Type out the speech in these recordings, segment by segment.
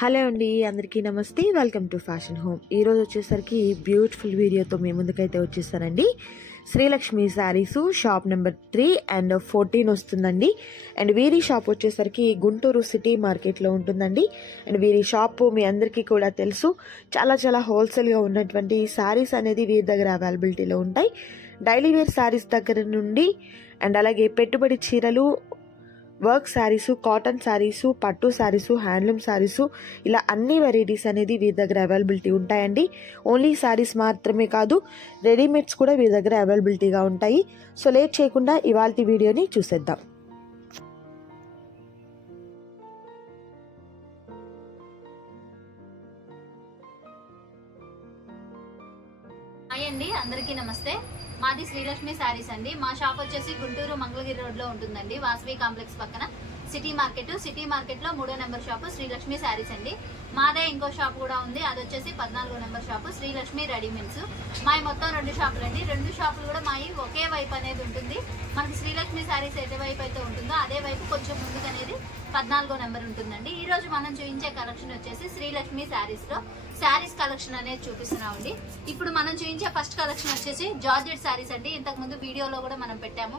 Hello అండి, అందరికీ నమస్తే. Welcome to fashion home. ఈరోజు వచ్చేసరికి బ్యూటిఫుల్ వీడియోతో మీ ముందుకైతే వచ్చేసానండి. Srilakshmi saris shop number 3 and 14 వస్తుందండి. అండ్ వీరి షాప్ వచ్చేసరికి గుంటూరు సిటీ మార్కెట్లో ఉంటుందండి. అండ్ వీరి షాప్ మీ అందరికీ కూడా తెలుసు, చాలా హోల్సేల్గా ఉన్నటువంటి శారీస్ అనేది వీరి దగ్గర అవైలబిలిటీలో ఉంటాయి. డైలీ వేర్ శారీస్ దగ్గర నుండి అండ్ అలాగే పెట్టుబడి చీరలు, వర్క్ శారీసు, కాటన్ శారీసు, పట్టు శారీసు, హ్యాండ్లూమ్ శారీసు, ఇలా అన్ని వెరైటీస్ అనేది వీరి దగ్గర అవైలబిలిటీ ఉంటాయండి. ఓన్లీ శారీస్ మాత్రమే కాదు, రెడీమేడ్స్ కూడా వీరి దగ్గర అవైలబిలిటీగా ఉంటాయి. సో లేట్ చేయకుండా ఇవాల్టి వీడియోని చూసేద్దాం. హాయ్ అండి, అందరికీ నమస్తే. మాది శ్రీలక్ష్మి శారీస్ అండి. మా షాప్ వచ్చేసి గుంటూరు మంగళగిరి రోడ్ లో ఉంటుందండి, వాసవి కాంప్లెక్స్ పక్కన సిటీ మార్కెట్ లో 3వ నెంబర్ షాప్ శ్రీలక్ష్మి శారీస్ అండి. మాదే ఇంకో షాప్ కూడా ఉంది, అది వచ్చేసి 14వ నెంబర్ షాప్ శ్రీలక్ష్మి రెడీమేడ్స్. మావి మొత్తం 2 షాపులు అండి. 2 షాపులు కూడా మావి ఒకే వైపు అనేది ఉంటుంది. మనకి శ్రీలక్ష్మి శారీస్ ఎటు వైపు అయితే ఉంటుందో అదే వైపు కొంచెం ముందుకు అనేది 14వ నెంబర్ ఉంటుందండి. ఈ రోజు మనం చూపించే కలెక్షన్ వచ్చేసి శ్రీలక్ష్మి శారీస్ లో శారీస్ కలెక్షన్ అనేది చూపిస్తున్నామండి. ఇప్పుడు మనం చూపించే ఫస్ట్ కలెక్షన్ వచ్చేసి జార్జెట్ శారీస్ అండి. ఇంతకు ముందు వీడియోలో కూడా మనం పెట్టాము.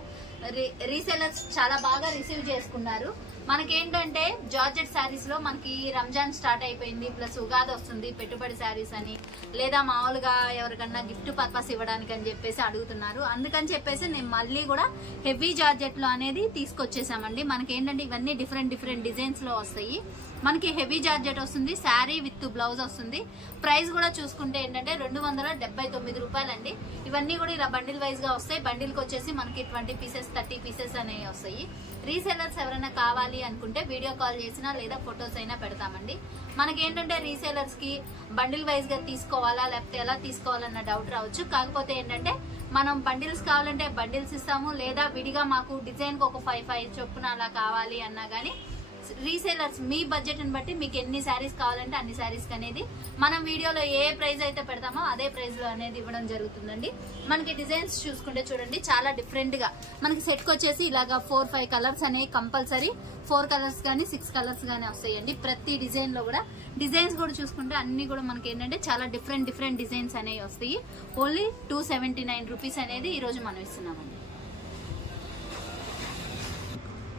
రీసెలర్స్ చాలా బాగా రిసీవ్ చేసుకున్నారు. మనకేంటంటే జార్జెట్ శారీస్ లో మనకి రంజాన్ స్టార్ట్ అయిపోయింది, ప్లస్ ఉగాది వస్తుంది, పెట్టుబడి శారీస్ అని లేదా మామూలుగా ఎవరికన్నా గిఫ్ట్ పర్పస్ ఇవ్వడానికి అని చెప్పేసి అడుగుతున్నారు. అందుకని చెప్పేసి నేను మళ్ళీ కూడా హెవీ జార్జెట్ లో అనేది తీసుకొచ్చేసామండి. మనకేంటంటే ఇవన్నీ డిఫరెంట్ డిజైన్స్ లో వస్తాయి. మనకి హెవీ జార్జెట్ వస్తుంది, శారీ విత్ బ్లౌజ్ వస్తుంది. ప్రైస్ కూడా చూసుకుంటే ఏంటంటే 279 రూపాయలండి. ఇవన్నీ కూడా ఇలా బండిల్ వైజ్ గా వస్తాయి. బండిల్కి వచ్చేసి మనకి 20 పీసెస్ 30 పీసెస్ అనేవి వస్తాయి. రీసేలర్స్ ఎవరైనా కావాలి అనుకుంటే వీడియో కాల్ చేసినా లేదా ఫొటోస్ అయినా పెడతామండి. మనకేంటంటే రీసేలర్స్ కి బండిల్ వైజ్ గా తీసుకోవాలా లేకపోతే ఎలా తీసుకోవాలన్న డౌట్ రావచ్చు. కాకపోతే ఏంటంటే మనం బండిల్స్ కావాలంటే బండిల్స్ ఇస్తాము, లేదా విడిగా మాకు డిజైన్ కి ఒక 5 చొప్పున అలా కావాలి అన్నా గానీ రీసేలర్స్ మీ బడ్జెట్ ని బట్టి మీకు ఎన్ని శారీస్ కావాలంటే అన్ని శారీస్ అనేది మనం వీడియోలో ఏ ప్రైస్ అయితే పెడతామో అదే ప్రైస్ లో అనేది ఇవ్వడం జరుగుతుందండి. మనకి డిజైన్స్ చూసుకుంటే చూడండి, చాలా డిఫరెంట్ గా మనకి సెట్ కి వచ్చేసి ఇలాగా 4-5 కలర్స్ అనేవి కంపల్సరీ 4 కలర్స్ గానీ 6 కలర్స్ గానీ వస్తాయండి. ప్రతి డిజైన్ లో కూడా డిజైన్స్ కూడా చూసుకుంటే అన్ని కూడా మనకి ఏంటంటే చాలా డిఫరెంట్ డిజైన్స్ అనేవి వస్తాయి. ఓన్లీ 279 రూపీస్ అనేది ఈ రోజు మనం ఇస్తున్నామండి.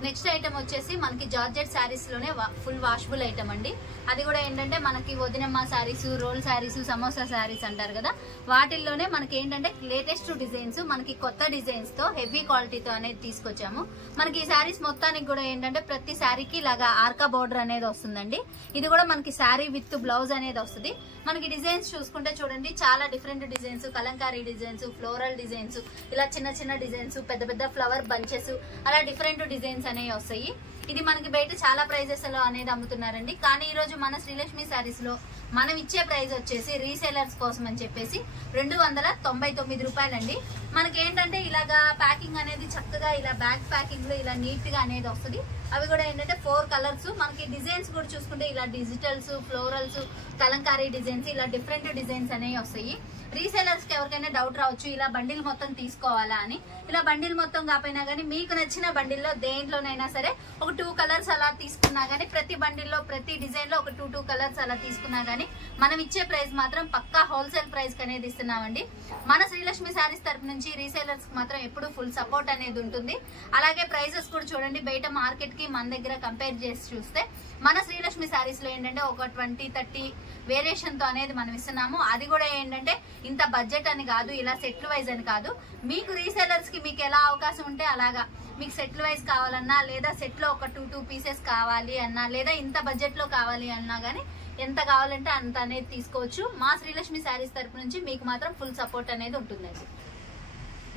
నెక్స్ట్ ఐటమ్ వచ్చేసి మనకి జార్జెట్ శారీస్ లోనే ఫుల్ వాషబుల్ ఐటమ్ అండి. అది కూడా ఏంటంటే మనకి వదినమ్మ శారీస్, రోల్ శారీస్, సమోసా శారీస్ అంటారు కదా, వాటిల్లోనే మనకి ఏంటంటే లేటెస్ట్ డిజైన్స్, మనకి కొత్త డిజైన్స్ తో హెవీ క్వాలిటీతో అనేది తీసుకొచ్చాము. మనకి ఈ శారీస్ మొత్తానికి కూడా ఏంటంటే ప్రతి శారీకి ఇలాగా ఆర్కా బోర్డర్ అనేది వస్తుందండి. ఇది కూడా మనకి శారీ విత్ బ్లౌజ్ అనేది వస్తుంది. మనకి డిజైన్స్ చూసుకుంటే చూడండి, చాలా different designs, Kalamkari designs, floral designs, ఇలా చిన్న డిజైన్స్, పెద్ద ఫ్లవర్ బంచెస్, అలా డిఫరెంట్ డిజైన్స్ అనేవి వస్తాయి. ఇది మనకి బయట చాలా ప్రైజెస్ లో అనేది అమ్ముతున్నారండి. కానీ ఈ రోజు మన శ్రీలక్ష్మి శారీస్ లో మనం ఇచ్చే ప్రైస్ వచ్చేసి రీసేలర్స్ కోసం అని చెప్పేసి 299 రూపాయలండి. మనకి ఏంటంటే ఇలాగా ప్యాకింగ్ అనేది చక్కగా ఇలా బ్యాక్ ప్యాకింగ్ లో ఇలా నీట్ గా అనేది వస్తుంది. అవి కూడా ఏంటంటే 4 కలర్స్. మనకి డిజైన్స్ కూడా చూసుకుంటే ఇలా డిజిటల్స్, ఫ్లోరల్స్, కలంకారీ డిజైన్స్, ఇలా డిఫరెంట్ డిజైన్స్ అనేవి వస్తాయి. రీసేలర్స్ కి ఎవరికైనా డౌట్ రావచ్చు, ఇలా బండిల్ మొత్తం తీసుకోవాలా అని. ఇలా బండిల్ మొత్తం కాకపోయినా గానీ మీకు నచ్చిన బండిల్లో దేంట్లోనైనా సరే ఒక 2 కలర్స్ అలా తీసుకున్నా గానీ, ప్రతి బండిల్లో ప్రతి డిజైన్ లో ఒక 2 కలర్స్ అలా తీసుకున్నా గానీ మనం ఇచ్చే ప్రైస్ మాత్రం పక్కా హోల్సేల్ ప్రైస్ కి అనేది ఇస్తున్నామండి. మన శ్రీలక్ష్మి శారీస్ తరపు నుంచి రీసేలర్స్ కి మాత్రం ఎప్పుడు ఫుల్ సపోర్ట్ అనేది ఉంటుంది. అలాగే ప్రైసెస్ కూడా చూడండి, బయట మార్కెట్ కి మన దగ్గర కంపేర్ చేసి చూస్తే మన శ్రీలక్ష్మి శారీస్ లో ఏంటంటే ఒక 20-30 వేరియేషన్ తో అనేది మనం ఇస్తున్నాము. అది కూడా ఏంటంటే ఇంత బడ్జెట్ అని కాదు, ఇలా సెట్లు వైజ్ అని కాదు. మీకు రీసేలర్స్ కి మీకు ఎలా అవకాశం ఉంటే అలాగా, మీకు సెట్లు వైజ్ కావాలన్నా లేదా సెట్ లో ఒక 2 పీసెస్ కావాలి అన్నా లేదా ఇంత బడ్జెట్ లో కావాలి అన్నా గానీ ఎంత కావాలంటే అంత అనేది తీసుకోవచ్చు. మా శ్రీలక్ష్మి శారీస్ తరపు నుంచి మీకు మాత్రం ఫుల్ సపోర్ట్ అనేది ఉంటుందండి.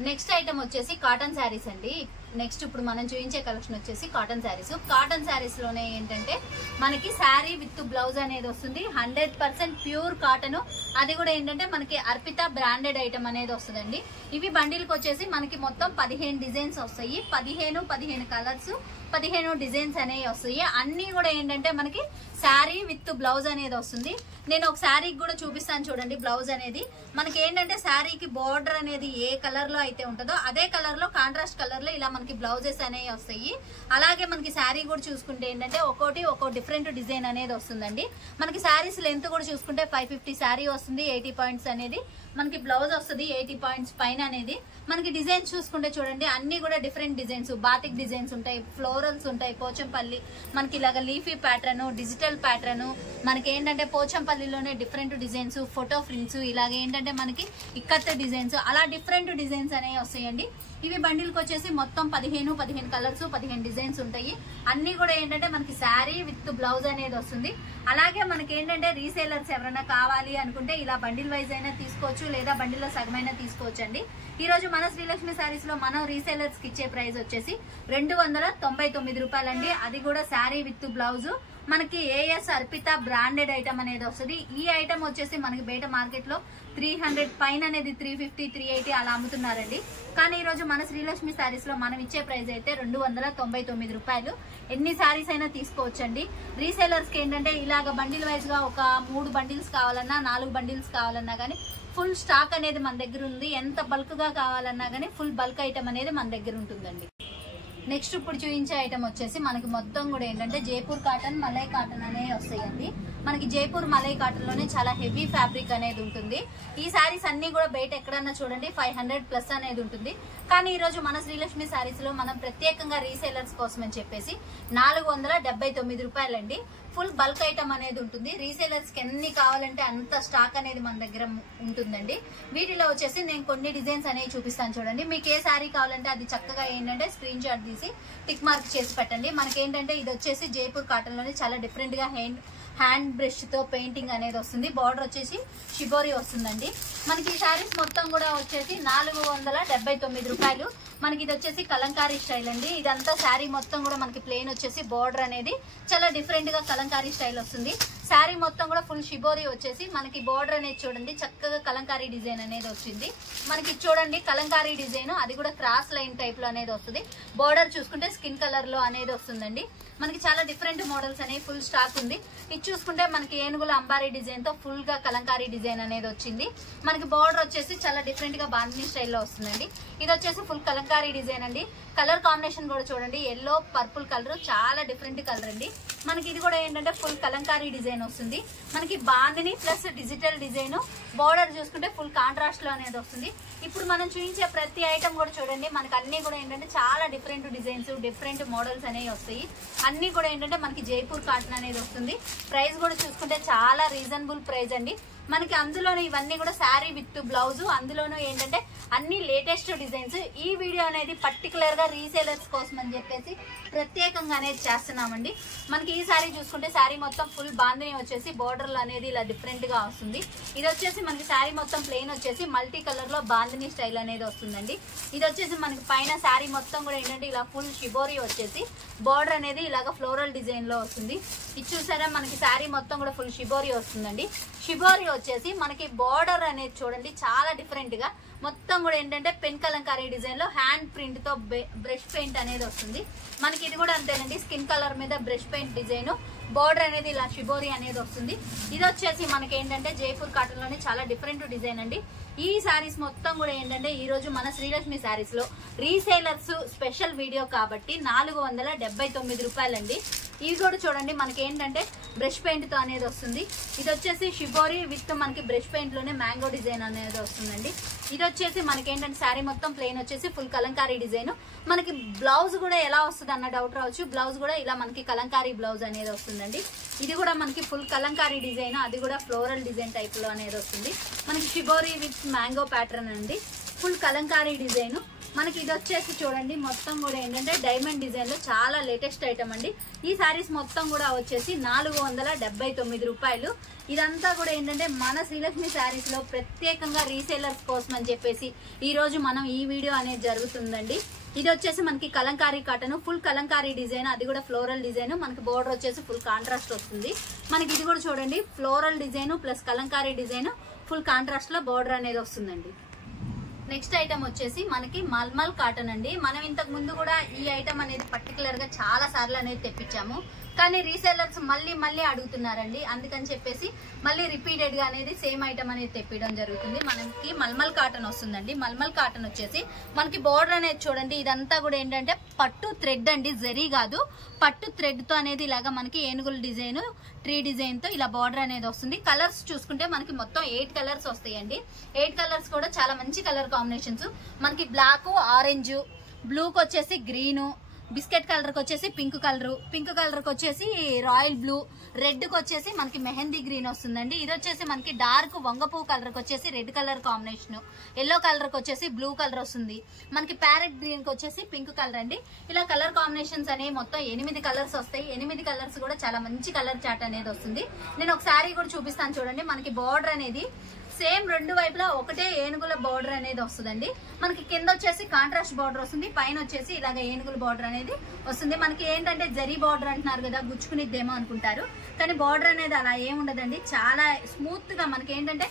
నెక్స్ట్ ఐటమ్ వచ్చేసి కాటన్ శారీస్ అండి. నెక్స్ట్ ఇప్పుడు మనం చూపించే కలెక్షన్ వచ్చేసి కాటన్ శారీస్. కాటన్ శారీస్ లోనే ఏంటంటే మనకి శారీ విత్ బ్లౌజ్ అనేది వస్తుంది. 100% ప్యూర్ కాటన్. అది కూడా ఏంటంటే మనకి అర్పిత బ్రాండెడ్ ఐటమ్ అనేది వస్తుందండి. ఇవి బండిల్కి వచ్చేసి మనకి మొత్తం 15 డిజైన్స్ వస్తాయి. 15 కలర్స్, 15 డిజైన్స్ అనేవి వస్తాయి. అన్ని కూడా ఏంటంటే మనకి శారీ విత్ బ్లౌజ్ అనేది వస్తుంది. నేను ఒక శారీకి కూడా చూపిస్తాను చూడండి. బ్లౌజ్ అనేది మనకి ఏంటంటే శారీకి బోర్డర్ అనేది ఏ కలర్ లో అయితే ఉంటుందో అదే కలర్ లో కాంట్రాస్ట్ కలర్ లో ఇలా మనకి బ్లౌజెస్ అనేవి వస్తాయి. అలాగే మనకి శారీ కూడా చూసుకుంటే ఏంటంటే ఒక్కో డిఫరెంట్ డిజైన్ అనేది వస్తుందండి. మనకి శారీస్ లెంత్ కూడా చూసుకుంటే 550 శారీ వస్తుంది. 80 పాయింట్స్ అనేది మనకి బ్లౌజ్ వస్తుంది. 80 పాయింట్స్ పైన అనేది మనకి డిజైన్స్ చూసుకుంటే చూడండి అన్ని కూడా డిఫరెంట్ డిజైన్స్, బాతిక్ డిజైన్స్ ఉంటాయి, ఫ్లోరల్స్ ఉంటాయి, పోచంపల్లి మనకి ఇలాగ లీఫీ ప్యాటర్న్, డిజిటల్ ప్యాటర్న్, మనకి ఏంటంటే పోచంపల్లిలోనే డిఫరెంట్ డిజైన్స్, ఫోటో ప్రింట్స్, ఇలాగ ఏంటంటే మనకి ఇక్కత్త డిజైన్స్, అలా డిఫరెంట్ డిజైన్స్ అనేవి వస్తాయండి. ఇవి బండిల్కి వచ్చేసి మొత్తం 15 కలర్స్, 15 డిజైన్స్ ఉంటాయి. అన్ని కూడా ఏంటంటే మనకి శారీ విత్ బ్లౌజ్ అనేది వస్తుంది. అలాగే మనకి ఏంటంటే రీసేలర్స్ ఎవరైనా కావాలి అనుకుంటే ఇలా బండిల్ వైజ్ అయినా తీసుకోవచ్చు, లేదా బండిల్లో సగమైనా తీసుకోవచ్చు అండి. ఈ రోజు మన శ్రీలక్ష్మి శారీస్ లో మనం రీసేలర్స్ కి ఇచ్చే ప్రైస్ వచ్చేసి 299 రూపాయలండి. అది కూడా శారీ విత్ బ్లౌజ్. మనకి ఏఎస్ అర్పిత బ్రాండెడ్ ఐటమ్ అనేది వస్తుంది. ఈ ఐటమ్ వచ్చేసి మనకి బయట మార్కెట్ లో 300 పైన అనేది 350, 380 అలా అమ్ముతున్నారండి. కానీ ఈ రోజు మన శ్రీలక్ష్మి శారీస్ లో మనం ఇచ్చే ప్రైస్ అయితే 299 రూపాయలు. ఎన్ని శారీస్ అయినా తీసుకోవచ్చండి. రీసేలర్స్ కి ఏంటంటే ఇలాగ బండిల్ వైజ్ గా ఒక 3 బండిల్స్ కావాలన్నా, 4 బండిల్స్ కావాలన్నా గానీ ఫుల్ స్టాక్ అనేది మన దగ్గర ఉంది. ఎంత బల్క్ గా కావాలన్నా గానీ ఫుల్ బల్క్ ఐటమ్ అనేది మన దగ్గర ఉంటుందండి. నెక్స్ట్ ఇప్పుడు చూపించే ఐటమ్ వచ్చేసి మనకి మొత్తం కూడా ఏంటంటే జైపూర్ కాటన్, మలై కాటన్ అనేవి వస్తాయండి. మనకి జైపూర్ మలై కాటన్ లోనే చాలా హెవీ ఫ్యాబ్రిక్ అనేది ఉంటుంది. ఈ శారీస్ అన్ని కూడా బయట ఎక్కడన్నా చూడండి 500+ అనేది ఉంటుంది. కానీ ఈ రోజు మన శ్రీలక్ష్మి శారీస్ లో మనం ప్రత్యేకంగా రీసేలర్స్ కోసం అని చెప్పేసి 479 రూపాయలండి. ఫుల్ బల్క్ ఐటమ్ అనేది ఉంటుంది. రీసేలర్స్ కి ఎన్ని కావాలంటే అంత స్టాక్ అనేది మన దగ్గర ఉంటుందండి. వీటిలో వచ్చేసి నేను కొన్ని డిజైన్స్ అనేవి చూపిస్తాను చూడండి. మీకు ఏ శారీ కావాలంటే అది చక్కగా ఏంటంటే స్క్రీన్ షాట్ తీసి టిక్ మార్క్ చేసి పెట్టండి. మనకి ఏంటంటే ఇది వచ్చేసి జైపూర్ కాటన్ లోనే చాలా డిఫరెంట్ గా హ్యాండ్ బ్రష్ తో పెయింటింగ్ అనేది వస్తుంది. బార్డర్ వచ్చేసి షిబోరి వస్తుందండి. మనకి ఈ శారీస్ మొత్తం కూడా వచ్చేసి 479 రూపాయలు. మనకి ఇది వచ్చేసి కలంకారీ స్టైల్ అండి. ఇదంతా శారీ మొత్తం కూడా మనకి ప్లెయిన్ వచ్చేసి బార్డర్ అనేది చాలా డిఫరెంట్ గా కలంకారీ స్టైల్ వస్తుంది. శారీ మొత్తం కూడా ఫుల్ షిబోరి వచ్చేసి మనకి బార్డర్ అనేది చూడండి చక్కగా కలంకారీ డిజైన్ అనేది వచ్చింది. మనకి చూడండి కలంకారీ డిజైన్, అది కూడా క్రాస్ లైన్ టైప్ లో అనేది వస్తుంది. బార్డర్ చూసుకుంటే స్కిన్ కలర్ లో అనేది వస్తుందండి. మనకి చాలా డిఫరెంట్ మోడల్స్ అనేవి ఫుల్ స్టాక్ ఉంది. ఇది చూసుకుంటే మనకి ఏనుగుల అంబారీ డిజైన్ తో ఫుల్ గా కలంకారీ డిజైన్ అనేది వచ్చింది. మనకి బార్డర్ వచ్చేసి చాలా డిఫరెంట్ గా బాందినీ స్టైల్లో వస్తుందండి. ఇది వచ్చేసి ఫుల్ కలంకారీ డిజైన్ అండి. కలర్ కాంబినేషన్ కూడా చూడండి ఎల్లో పర్పుల్ కలర్, చాలా డిఫరెంట్ కలర్ అండి. మనకి ఇది కూడా ఏంటంటే ఫుల్ కలంకారీ డిజైన్ వస్తుంది. మనకి bandhani plus digital design, border చూసుకుంటే ఫుల్ కాంట్రాస్ట్ లో అనేది వస్తుంది. ఇప్పుడు మనం చూపించే ప్రతి ఐటమ్ కూడా చూడండి మనకి అన్ని కూడా ఏంటంటే చాలా డిఫరెంట్ డిజైన్స్, డిఫరెంట్ మోడల్స్ అనేవి వస్తాయి. అన్ని కూడా ఏంటంటే మనకి జైపూర్ కాటన్ అనేది వస్తుంది. ప్రైస్ కూడా చూసుకుంటే చాలా రీజనబుల్ ప్రైస్ అండి. మనకి అందులోనే ఇవన్నీ కూడా శారీ విత్ బ్లౌజ్, అందులోనూ ఏంటంటే అన్ని లేటెస్ట్ డిజైన్స్. ఈ వీడియో అనేది పర్టికులర్ గా రీసేలర్స్ కోసం అని చెప్పేసి ప్రత్యేకంగా అనేది చేస్తున్నామండి. మనకి ఈ శారీ చూసుకుంటే శారీ మొత్తం ఫుల్ బాందినీ వచ్చేసి బోర్డర్లు అనేది ఇలా డిఫరెంట్ గా వస్తుంది. ఇది వచ్చేసి మనకి శారీ మొత్తం ప్లెయిన్ వచ్చేసి మల్టీ కలర్ లో బాందినీ స్టైల్ అనేది వస్తుందండి. ఇది వచ్చేసి మనకి పైన శారీ మొత్తం కూడా ఏంటంటే ఇలా ఫుల్ షిబోరి వచ్చేసి బోర్డర్ అనేది ఇలాగ ఫ్లోరల్ డిజైన్ లో వస్తుంది. ఇది చూసారా మనకి శారీ మొత్తం కూడా ఫుల్ షిబోరి వస్తుందండి. షిబోరి వచ్చేసి మనకి బార్డర్ అనేది చూడండి చాలా డిఫరెంట్ గా మొత్తం కూడా ఏంటంటే పెన్ కలంకారీ డిజైన్ లో హ్యాండ్ ప్రింట్ తో బ్రష్ పెయింట్ అనేది వస్తుంది. మనకి ఇది కూడా అంతేనండి స్కిన్ కలర్ మీద బ్రష్ పెయింట్ డిజైన్, బార్డర్ అనేది ఇలా షిబోరి అనేది వస్తుంది. ఇది వచ్చేసి మనకి ఏంటంటే జైపూర్ కాటన్ లోనే చాలా డిఫరెంట్ డిజైన్ అండి. ఈ శారీస్ మొత్తం కూడా ఏంటంటే ఈ రోజు మన శ్రీలక్ష్మి శారీస్ లో రీసేలర్స్ స్పెషల్ వీడియో కాబట్టి 479 రూపాయలండి. ఇవి కూడా చూడండి మనకి ఏంటంటే బ్రష్ పెయింట్ తో అనేది వస్తుంది. ఇది వచ్చేసి షిబోరి విత్ మనకి బ్రష్ పెయింట్ లోనే మ్యాంగో డిజైన్ అనేది వస్తుందండి. ఇది వచ్చేసి మనకి ఏంటంటే శారీ మొత్తం ప్లెయిన్ వచ్చేసి ఫుల్ కలంకారీ డిజైన్. మనకి బ్లౌజ్ కూడా ఎలా వస్తుంది అన్న డౌట్ రావచ్చు. బ్లౌజ్ కూడా ఇలా మనకి కలంకారీ బ్లౌజ్ అనేది వస్తుందండి. ఇది కూడా మనకి ఫుల్ కలంకారీ డిజైన్, అది కూడా ఫ్లోరల్ డిజైన్ టైప్ లో అనేది వస్తుంది. మనకి షిబోరి విత్ మ్యాంగో ప్యాటర్న్ అండి, ఫుల్ కలంకారీ డిజైన్. మనకి ఇది వచ్చేసి చూడండి మొత్తం కూడా ఏంటంటే డైమండ్ డిజైన్ లో చాలా లేటెస్ట్ ఐటమ్ అండి. ఈ శారీస్ మొత్తం కూడా వచ్చేసి 479 రూపాయలు. ఇదంతా కూడా ఏంటంటే మన శ్రీలక్ష్మి శారీస్ లో ప్రత్యేకంగా రీసేలర్స్ కోసం అని చెప్పేసి ఈ రోజు మనం ఈ వీడియో అనేది జరుగుతుందండి. ఇది వచ్చేసి మనకి Kalamkari cotton, full Kalamkari design, అది కూడా ఫ్లోరల్ డిజైన్. మనకి బోర్డర్ వచ్చేసి ఫుల్ కాంట్రాస్ట్ వస్తుంది. మనకి ఇది కూడా చూడండి floral design plus Kalamkari design, full contrast లో బోర్డర్ అనేది వస్తుందండి. నెక్స్ట్ ఐటమ్ వచ్చేసి మనకి మల్మల్ కాటన్ అండి. మనం ఇంతకు ముందు కూడా ఈ ఐటమ్ అనేది పర్టికులర్ గా చాలా సార్లు అనేది తెప్పించాము, కానీ రీసెల్లర్స్ మళ్ళీ అడుగుతున్నారండి. అందుకని చెప్పేసి మళ్ళీ రిపీటెడ్ గా అనేది సేమ్ ఐటమ్ అనేది తెప్పించడం జరుగుతుంది. మనకి మల్మల్ కాటన్ వస్తుందండి. మల్మల్ కాటన్ వచ్చేసి మనకి బోర్డర్ అనేది చూడండి, ఇదంతా కూడా ఏంటంటే పట్టు థ్రెడ్ అండి, జరీ కాదు, పట్టు థ్రెడ్ తో అనేది ఇలాగా మనకి ఏనుగుల డిజైన్, ట్రీ డిజైన్ తో ఇలా బార్డర్ అనేది వస్తుంది. కలర్స్ చూసుకుంటే మనకి మొత్తం 8 కలర్స్ వస్తాయండి. 8 కలర్స్ కూడా చాలా మంచి కలర్ కాంబినేషన్స్. మనకి బ్లాక్, ఆరెంజ్, బ్లూకి వచ్చేసి గ్రీను, బిస్కెట్ కలర్ కి వచ్చేసి పింక్ కలర్ కి వచ్చేసి రాయల్ బ్లూ, రెడ్ కి వచ్చేసి మనకి మెహందీ గ్రీన్ వస్తుందండి. ఇది వచ్చేసి మనకి డార్క్ వంగపూ కలర్ కి వచ్చేసి red colour combination, yellow colour కి వచ్చేసి బ్లూ కలర్ వస్తుంది, మనకి ప్యారెట్ గ్రీన్ కి వచ్చేసి పింక్ కలర్ అండి. ఇలా కలర్ కాంబినేషన్స్ అనేవి మొత్తం 8 కలర్స్ వస్తాయి. 8 కలర్స్ కూడా చాలా మంచి కలర్ చార్ట్ అనేది వస్తుంది. నేను ఒక శారీ కూడా చూపిస్తాను చూడండి. మనకి బార్డర్ అనేది సేమ్ రెండు వైపులా ఒకటే ఏనుగుల బార్డర్ అనేది వస్తుందండి. మనకి కింద వచ్చేసి కాంట్రాస్ట్ బార్డర్ వస్తుంది, పైన వచ్చేసి ఇలాగ ఏనుగుల బార్డర్ అనేది వస్తుంది. మనకి ఏంటంటే జరీ బార్డర్ అంటున్నారు కదా, గుచ్చుకునిద్దేమో అనుకుంటారు, కానీ బార్డర్ అనేది అలా ఏముండదండి. చాలా స్మూత్ గా మనకి ఏంటంటే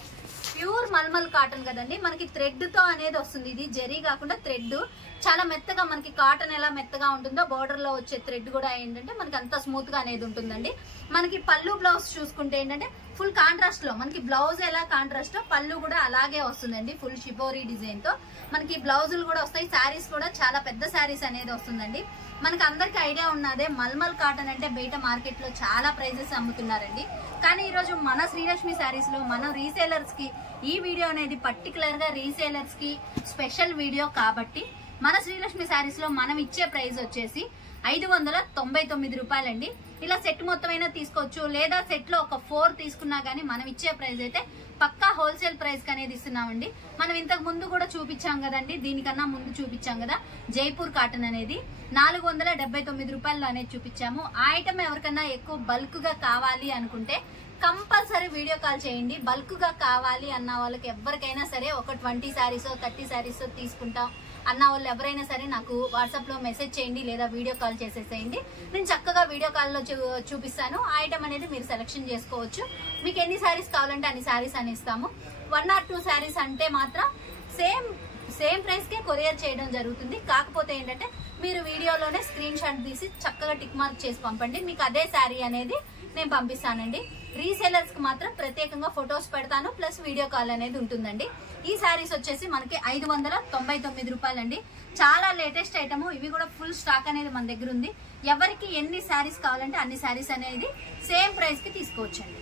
ప్యూర్ మల్మల్ కాటన్ కదండి, మనకి థ్రెడ్ తో అనేది వస్తుంది. ఇది జరీ కాకుండా థ్రెడ్ చాలా మెత్తగా, మనకి కాటన్ ఎలా మెత్తగా ఉంటుందో బార్డర్ లో వచ్చే థ్రెడ్ కూడా ఏంటంటే మనకి అంత స్మూత్ గా అనేది ఉంటుందండి. మనకి పళ్ళు బ్లౌజ్ చూసుకుంటే ఏంటంటే ఫుల్ కాంట్రాస్ట్ లో, మనకి బ్లౌజ్ ఎలా కాంట్రాస్ట్ పళ్ళు కూడా అలాగే వస్తుందండి. ఫుల్ షిపోరీ డిజైన్ తో మనకి బ్లౌజులు కూడా వస్తాయి. శారీస్ కూడా చాలా పెద్ద శారీస్ అనేది వస్తుందండి. మనకి అందరికి ఐడియా ఉన్నదే, మల్మల్ కాటన్ అంటే బయట మార్కెట్ లో చాలా ప్రైజెస్ అమ్ముతున్నారండి. కానీ ఈ రోజు మన శ్రీలక్ష్మి శారీస్ లో మనం రీసేలర్స్ కి ఈ వీడియో అనేది పర్టికులర్ గా రీసేలర్స్ కి స్పెషల్ వీడియో కాబట్టి మన శ్రీలక్ష్మి శారీస్ లో మనం ఇచ్చే ప్రైస్ వచ్చేసి 599 రూపాయలండి. ఇలా సెట్ మొత్తం అయినా తీసుకోవచ్చు, లేదా సెట్ లో ఒక 4 తీసుకున్నా గానీ మనం ఇచ్చే ప్రైస్ అయితే పక్కా హోల్సేల్ ప్రైస్ కి అనేది ఇస్తున్నామండి. మనం ఇంతకు ముందు కూడా చూపించాం కదండి, దీనికన్నా ముందు చూపించాం కదా జైపూర్ కాటన్ అనేది 479 రూపాయలు అనేది చూపించాము. ఆ ఐటమ్ ఎవరికన్నా ఎక్కువ బల్క్ గా కావాలి అనుకుంటే కంపల్సరీ వీడియో కాల్ చేయండి. బల్క్ గా కావాలి అన్న వాళ్ళకి ఎవరికైనా సరే ఒక 20 శారీస్ 30 శారీస్ తీసుకుంటాం అన్న వాళ్ళు ఎవరైనా సరే నాకు వాట్సాప్ లో మెసేజ్ చేయండి, లేదా వీడియో కాల్ చేసేసేయండి. నేను చక్కగా వీడియో కాల్ లో చూపిస్తాను. ఆ ఐటమ్ అనేది మీరు సెలెక్షన్ చేసుకోవచ్చు. మీకు ఎన్ని శారీస్ కావాలంటే అన్ని శారీస్ అని ఇస్తాము. 1 or 2 శారీస్ అంటే మాత్రం సేమ్ ప్రైస్ కే కొరియర్ చేయడం జరుగుతుంది. కాకపోతే ఏంటంటే మీరు వీడియోలోనే స్క్రీన్ షాట్ తీసి చక్కగా టిక్ మార్క్ చేసి పంపండి, మీకు అదే శారీ అనేది నేను పంపిస్తానండి. రీసెలర్స్ కి మాత్రం ప్రత్యేకంగా ఫొటోస్ పెడతాను, ప్లస్ వీడియో కాల్ అనేది ఉంటుందండి. ఈ శారీస్ వచ్చేసి మనకి 599 రూపాయలండి. చాలా లేటెస్ట్ ఐటమ్, ఇవి కూడా ఫుల్ స్టాక్ అనేది మన దగ్గర ఉంది. ఎవరికి ఎన్ని శారీస్ కావాలంటే అన్ని శారీస్ అనేది సేమ్ ప్రైస్ కి తీసుకోవచ్చండి.